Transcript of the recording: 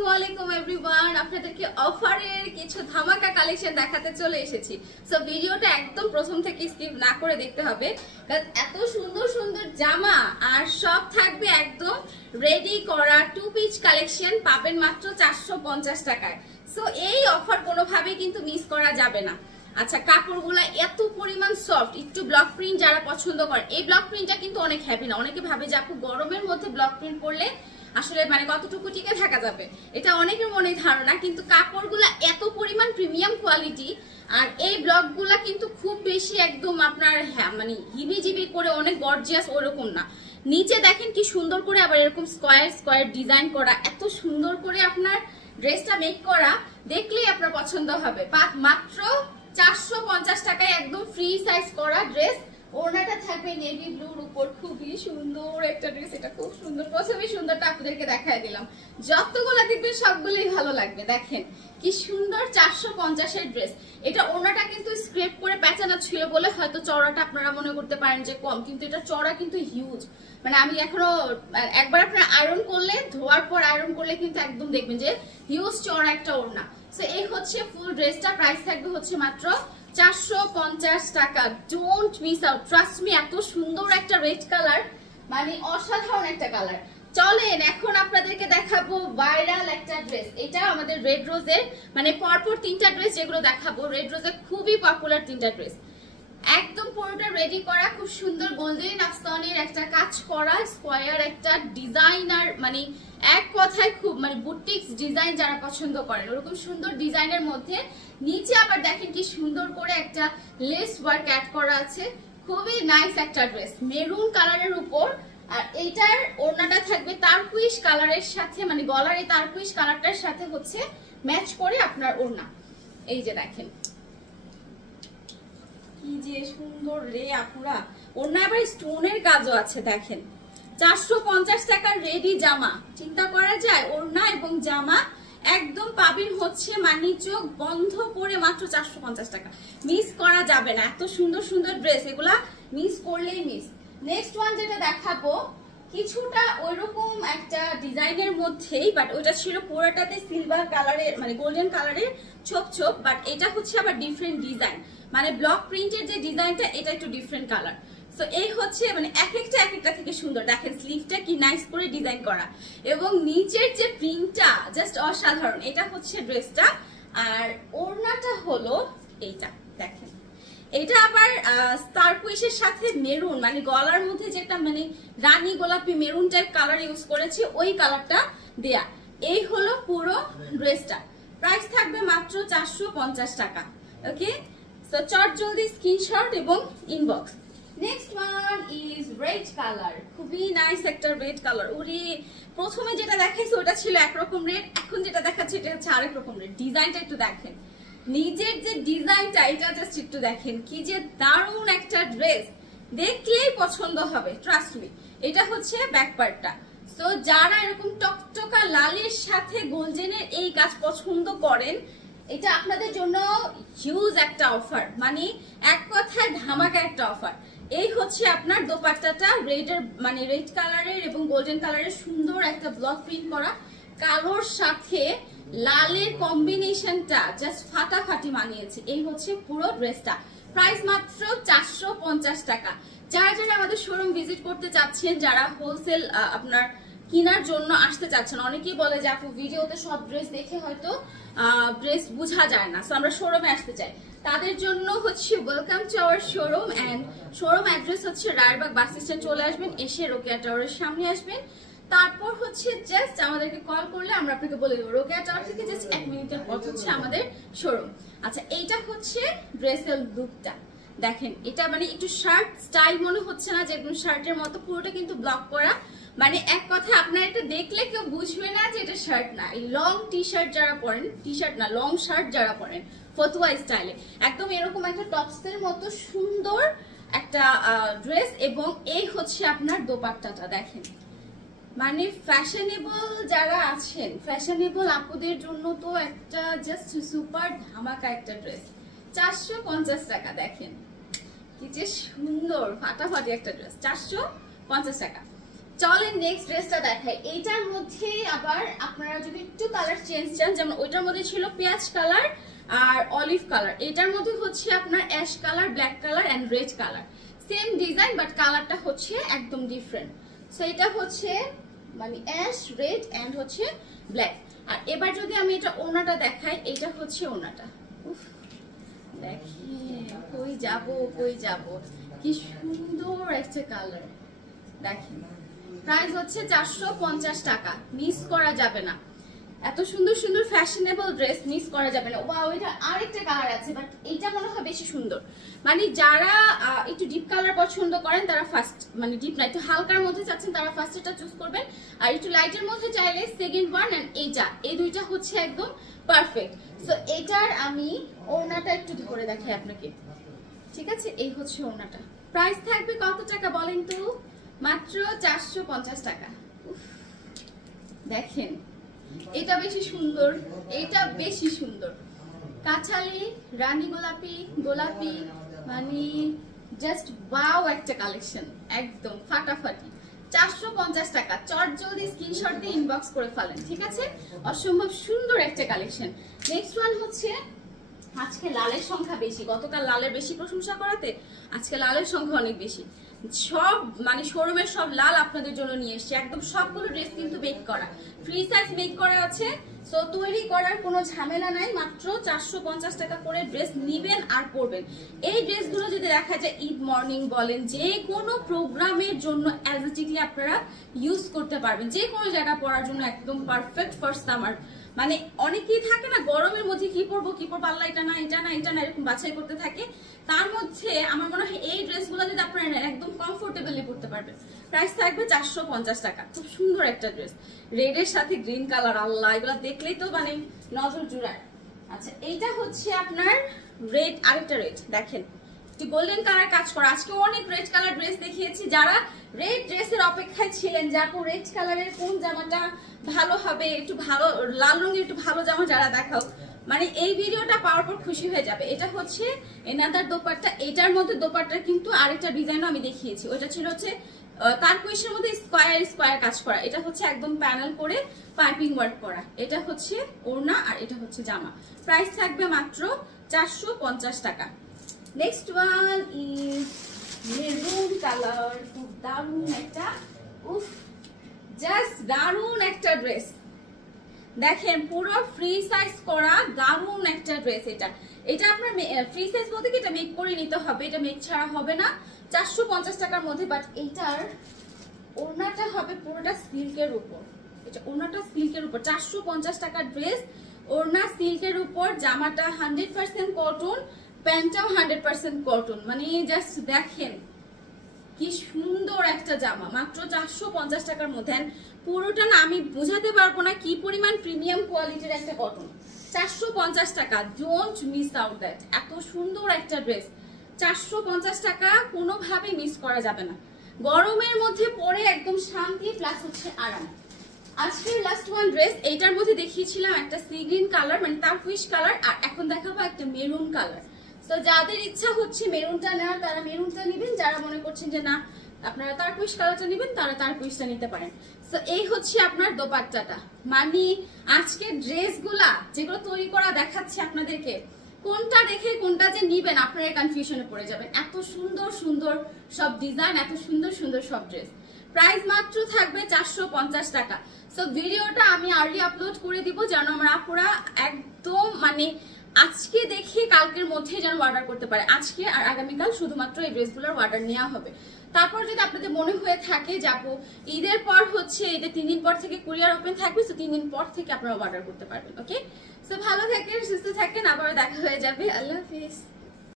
আসসালামু আলাইকুম এভরিওয়ান, আপনাদেরকে অফারের কিছু ধামাকা কালেকশন দেখাতে চলে এসেছি। সো ভিডিওটা একদম প্রথম থেকে স্কিপ না করে দেখতে হবে, কারণ এত সুন্দর সুন্দর জামা আর সব থাকবে একদম রেডি করা টু পিস কালেকশন পাবেন মাত্র 450 টাকায়। সো এই অফার কোনোভাবেই কিন্তু মিস করা যাবে না। আচ্ছা, কাপড়গুলা এত পরিমাণ সফট, একটু ব্লক প্রিন্ট যারা পছন্দ করেন, এই ব্লক প্রিন্টটা কিন্তু অনেক হ্যাপি না। অনেকে ভাবে যে আপু গরমের মধ্যে ব্লক প্রিন্ট পরলে আসলে মানে কতটুকু টিকে থাকা যাবে, এটা অনেকের মনে ধারণা, কিন্তু কাপড়গুলা এত পরিমাণ প্রিমিয়াম কোয়ালিটি। আর এই ব্লকগুলা কিন্তু খুব বেশি একদম আপনার মানে হিবিজিবি করে অনেক গর্জিয়াস ওরকম না। নিচে দেখেন কি সুন্দর করে আবার এরকম স্কোয়ার স্কোয়ার ডিজাইন করা, এত সুন্দর করে আপনার ড্রেসটা মেক করা, দেখলেই আপনার পছন্দ হবে। মাত্র 450 টাকায় একদম ফ্রি সাইজ করা ড্রেস। ওড়নাটা থাকবে নেভি ব্লুর উপর, খুবই সুন্দর একটা ড্রেস। এটা খুব সুন্দর, প্রথমে সুন্দরটা আপনাদেরকে দেখায় দিলাম, যতগুলো দেখবেন সবগুলোই ভালো লাগবে। দেখেন কি সুন্দর 450 এর ড্রেস। এটা ওড়নাটা কিন্তু স্ক্রেপ করে পেঁচানো ছিল বলে হয়তো চড়াটা আপনারা মনে করতে পারেন যে কম, কিন্তু এটা চড়া কিন্তু হিউজ। মানে আমি এখনো একবার আপনার আয়রন করলে, ধোয়ার পর আয়রন করলে কিন্তু একদম দেখবেন যে হিউজ চড়া একটা ওড়না। সো এই হচ্ছে ফুল ড্রেসটা, প্রাইস থাকবে হচ্ছে মাত্র 450 টাকা। Don't miss out, trust me. এত সুন্দর একটা রেড কালার, মানে অসাধারণ একটা কালার। চলেন এখন আপনাদেরকে দেখাবো ভাইরাল একটা ড্রেস। এটা আমাদের রেড রোজের, মানে পরপর তিনটা ড্রেস যেগুলো দেখাবো রেড রোজের খুবই পপুলার তিনটা ড্রেস। একদম পুরোটা রেডি করা, খুব সুন্দর গোল্ডেন আফসানের একটা কাজ করা, স্কোয়ার একটা ডিজাইনার, মানে এক কথায় খুব মানে বুটিক্স ডিজাইন যারা পছন্দ করেন ওরকম সুন্দর ডিজাইনের মধ্যে নিচে আবার দেখেন কি সুন্দর করে একটা লেস ওয়ার্ক অ্যাড করা আছে। খুবই নাইস একটা ড্রেস, মেরুন কালারের উপর। আর এইটার ওড়নাটা থাকবে টারকুইশ কালারের সাথে, মানে গলার এই টারকুইশ কালারটার সাথে হচ্ছে ম্যাচ করে আপনার ওড়না। এই যে দেখেন কি যে সুন্দর রে আপুরা, ওড়না আবার স্টোনের কাজও আছে। দেখেন 450 টাকার রেডি জামা, চিন্তা করা যায়? ওড়না এবং জামা একদম পাবেন হচ্ছে মানে চোখ বন্ধ করে মাত্র 450 টাকা। মিস করা যাবে না, এত সুন্দর সুন্দর ড্রেস, এগুলা মিস করলেই মিস। নেক্সট ওয়ান যেটা দেখাবো কিছুটা ওইরকম একটা ডিজাইনের মধ্যেই, বাট ওইটা ছিল পুরোটাতে সিলভার কালারের, মানে গোল্ডেন কালারের ছোপ ছোপ, বাট এটা হচ্ছে আবার ডিফারেন্ট ডিজাইন, মানে ব্লক প্রিন্টের যে ডিজাইনটা এটা একটু ডিফারেন্ট কালার। সো এই হচ্ছে মানে এক একটা থেকে সুন্দর। দেখেন স্লিভটা কি নাইস করে ডিজাইন করা, এবং নিচের যে প্রিন্টটা জাস্ট অসাধারণ। এটা হচ্ছে ড্রেসটা, আর ওড়নাটা হলো এইটা। দেখেন এটা আবার টারকুইশের সাথে মেরুন, মানে গলার মধ্যে যেটা মানে রানী গোলাপি মেরুন টাইপ কালার ইউজ করেছি, ওই কালারটা দেয়া। এই হলো পুরো ড্রেসটা, প্রাইস থাকবে মাত্র 450 টাকা। ওকে, সো চট জলদি স্ক্রিনশট এবং inbox. Next one is red colour, খুবই নাইস একটা রেড কালার। ওরে প্রথমে যেটা দেখাইছি ওটা ছিল একরকম রেড, এখন যেটা দেখাচ্ছে এটা হচ্ছে আরেক রকম রেড। ডিজাইনটা একটু দেখেন, নিজের যে ডিজাইনটা এটা জাস্ট একটু দেখেন, কি যে দারুণ একটা ড্রেস, দেখলেই পছন্দ হবে, ট্রাস্ট মি। এটা হচ্ছে ব্যাক পার্টটা। সো যারা এরকম টকটকা লালের সাথে গোল্ডেনের এই কাজ পছন্দ করেন, এটা আপনাদের জন্য হিউজ একটা অফার, মানে এক কথায় ধামাকা একটা অফার। এই হচ্ছে আপনার দোপাট্টাটা রেডের, মানে রেড কালারের এবং গোল্ডেন কালারের সুন্দর একটা ব্লক প্রিন্ট করা, কালোর সাথে লালের কম্বিনেশনটা জাস্ট ফাটাফাটি মানিয়েছে। এই হচ্ছে পুরো ড্রেসটা, প্রাইস মাত্র 450 টাকা। যারা যারা আমাদের শোরুম ভিজিট করতে চাচ্ছেন, যারা হোলসেল আপনার কেনার জন্য আসতে চাচ্ছেন, অনেকেই বলে যে আপু ভিডিওতে সব ড্রেস দেখে হয়তো ড্রেস বোঝা যায় না, সো আমরা শোরুমে আসতে চাই, তাদের জন্য হচ্ছে welcome to our showroom. And showroom address হচ্ছে রায়েরবাগ বাস স্ট্যান্ড চলে আসবেন, এসে রোকেয়া টাওয়ারের সামনে আসবেন, তারপর হচ্ছে জাস্ট আমাদেরকে কল করলে আমরা আপনাকে বলে দেবো রোকেয়া টাওয়ার থেকে জাস্ট 1 মিনিটের পথ হচ্ছে আমাদের শোরুম। আচ্ছা, এইটা হচ্ছে ড্রেসের লুকটা দেখেন, এটা মানে একটু শার্ট স্টাইল মনে হচ্ছে না, যে একদম শার্টের মতো, পুরোটা কিন্তু ব্লক করা, মানে এক কথা আপনার এটা দেখলে কেউ বুঝবে না যে এটা শার্ট না। লং টি শার্ট যারা পরেন, টি শার্ট না লং শার্ট যারা পরেন ফতুয়া স্টাইলে, একদম এরকম একটা টপসের মতো সুন্দর একটা ড্রেস। এবং এই হচ্ছে আপনার দোপাট্টাটা দেখেন, মানে ফ্যাশনেবল যারা আছেন, ফ্যাশনেবল আপুদের জন্য তো একটা জাস্ট সুপার ধামাকা একটা ড্রেস। 450 টাকা, দেখেন কি যে সুন্দর ফাটাফাটি একটা ড্রেস, 450 টাকা। চলেন নেক্সট ড্রেসটা দেখাই। এইটার মধ্যে আবার আপনারা যদি একটু কালার চেঞ্জ চান, যেমন ওইটার মধ্যে ছিল পেঁয়াজ কালার আর অলিভ কালার, এটার মধ্যে হচ্ছে আপনার ash colour, black colour and red colour, same design but কালারটা হচ্ছে একদম ডিফারেন্ট। সো এটা হচ্ছে মানে অ্যাশ, রেড এন্ড হচ্ছে ব্ল্যাক। আর এবার যদি আমি এটা ওড়নাটা দেখাই, এটা হচ্ছে ওড়নাটা। উফ দেখেন, কই যাব কই যাব, কি সুন্দর একটা কালার। দেখেন প্রাইস হচ্ছে 450 টাকা, মিস করা যাবে না। এত সুন্দর সুন্দর ফ্যাশনেবল ড্রেস মিস করা যাবে না। ওয়াও, এটা আরেকটা কালার আছে বাট এটা মনে হয় বেশি সুন্দর। মানে যারা একটু ডিপ কালার পছন্দ করেন তারা ফার্স্ট, মানে ডিপ না একটু হালকার মধ্যে চাচ্ছেন তারা ফার্স্ট এটা চুজ করবেন, আর একটু লাইটের মধ্যে চাইলে সেকেন্ড ওয়ান এন্ড এইটা, এই দুইটা হচ্ছে একদম পারফেক্ট। সো এটার আমি ওড়নাটা একটু ধরে দেখাই আপনাকে, ঠিক আছে? এই হচ্ছে ওড়নাটা। প্রাইস থাকবে কত টাকা বলেন তো? মাত্র 450 টাকা। দেখেন এটা বেশি সুন্দর, এটা বেশি সুন্দর, কাঁঠালি, রানী গোলাপি, গোলাপি, মানে জাস্ট ওয়াও একটা কালেকশন, একদম ফাটাফাটি। 450 টাকা। চট জলদি স্ক্রিনশট দিয়ে ইনবক্স করে ফেলেন, ঠিক আছে? অসম্ভব সুন্দর একটা কালেকশন। নেক্সট ওয়ান হচ্ছে, আজকে লালের সংখ্যা বেশি, গতকাল লালের বেশি প্রশংসা করাতে আজকে লালের সংখ্যা অনেক বেশি। সব মানে শোরুমের সব লাল আপনাদের জন্য নিয়ে এসেছি। একদম সবগুলো ড্রেস কিন্তু মেক করা, ফ্রি সাইজ মেক করা আছে। সো তৈরি করার কোনো ঝামেলা নাই, মাত্র 450 টাকা করে ড্রেস নিবেন আর পরবেন। এই ড্রেসগুলো যদি দেখা যায় ঈদ মর্নিং বলেন, যে কোনো প্রোগ্রামের জন্য অ্যাজেটিকলি আপনারা ইউজ করতে পারবেন, যে কোনো জায়গা পরার জন্য একদম পারফেক্ট ফর সামার। মানে অনেকেই থাকে না গরমের মধ্যে কি পরবো কি পরবো, আল্লাহ এটা না এটা না এটা না এরকম বাছাই করতে থাকে। তার মধ্যে আমার মনে হয় এই ড্রেসগুলো যদি আপনারা একদম কমফোর্টেবলি পরতে পারবেন। প্রাইস থাকবে 450 টাকা। খুব সুন্দর একটা ড্রেস, রেডের সাথে গ্রিন কালার, আল্লাহ এগুলো দেখলেই তো মানে নজর জুড়ায়। আচ্ছা এইটা হচ্ছে আপনার রেড, আরেকটা রেড দেখেন, গোল্ডেন কালার কাজ করা। আজকে অনেক রেড কালার ড্রেস দেখিয়েছি, যারা রেড ড্রেসের অপেক্ষায় ছিলেন যে আপু রেড কালারের কোন জামাটা ভালো হবে, একটু ভালো লাল রঙের একটু ভালো জামা যারা দেখাও, মানে এই ভিডিওটা পাওয়ার পর খুশি হয়ে যাবে। এটা হচ্ছে এনাদার দোপাট্টা। এটার মধ্যে দোপাট্টার কিন্তু আরেকটা ডিজাইনও আমি দেখিয়েছি, ওইটা ছিল হচ্ছে তারকুইশের মধ্যে স্কোয়ার স্কোয়ার কাজ করা, এটা হচ্ছে একদম প্যানেল করে পাইপিং ওয়ার্ক করা। এটা হচ্ছে ওড়না আর এটা হচ্ছে জামা। প্রাইস থাকবে মাত্র 450 টাকা। Next one is maroon colour, খুব দারুণ একটা, উফ জাস্ট দারুণ একটা ড্রেস। দেখেন পুরো ফ্রি সাইজ করা দারুণ একটা ড্রেস। এটা আপনার ফ্রি সাইজ বলতে কি এটা মেক করে নিতে হবে, এটা মেক ছাড়া হবে না। 450 টাকার মধ্যে, বাট এটার ওড়নাটা হবে পুরোটা সিল্কের উপর। এটা ওড়নাটা সিল্কের উপর, 450 টাকার ড্রেস, ওড়না সিল্কের উপর, জামাটা 100% কটন, প্যান্টটাও 100% কটন। মানে জাস্ট দেখেন কি সুন্দর একটা জামা, মাত্র 450 টাকার মধ্যে। পুরোটা না আমি বুঝাতে পারবো না কি পরিমাণ প্রিমিয়াম কোয়ালিটির একটা কটন। 450 টাকা, ডোন্ট মিস আউট দ্যাট। এত সুন্দর একটা ড্রেস 450 টাকা কোনোভাবেই মিস করা যাবে না। গরমের মধ্যে পরে একদম শান্তি প্লাস হচ্ছে আরাম। আজকের লাস্ট ওয়ান ড্রেস, এইটার মধ্যে দেখিয়েছিলাম একটা সি গ্রিন কালার মানে তারকুইশ কালার, আর এখন দেখাবো একটা মেরুন কালার। তো যাদের ইচ্ছা হচ্ছে মেরুনটা নেওয়ার তারা মেরুনটা নেবেন, যারা মনে করছেন যে না আপনারা তারকুইশ কালারটা নেবেন তারা তারকুইশটা নিতে পারেন। তো এই হচ্ছে আপনার দোপাট্টাটা। মানে আজকে ড্রেসগুলা যেগুলো তৈরি করা দেখাচ্ছে আপনাদেরকে, কোনটা দেখে কোনটা যে নিবেন আপনারা কনফিউশনে পড়ে যাবেন। এত সুন্দর সুন্দর সব ডিজাইন, এত সুন্দর সুন্দর সব ড্রেস। প্রাইস মাত্র থাকবে 450 টাকা। সো ভিডিওটা আমি আর্লি আপলোড করে দিব যেন আমার আপুরা একদম মানে আজকে দেখে কালকের মধ্যে যেন অর্ডার করতে পারে। আজকে আর আগামীকাল শুধুমাত্র এই ড্রেসগুলোর অর্ডার নেওয়া হবে। তারপর যদি আপনাদের মনে হয়ে থাকে যাবো ঈদের পর হচ্ছে ঈদের 3 দিন পর থেকে কুরিয়ার ওপেন থাকবে, তো 3 দিন পর থেকে আপনারা অর্ডার করতে পারবেন। ওকে, সো ভালো থাকেন, সুস্থ থাকেন, আবার দেখা হয়ে যাবে। আল্লাহ হাফিজ।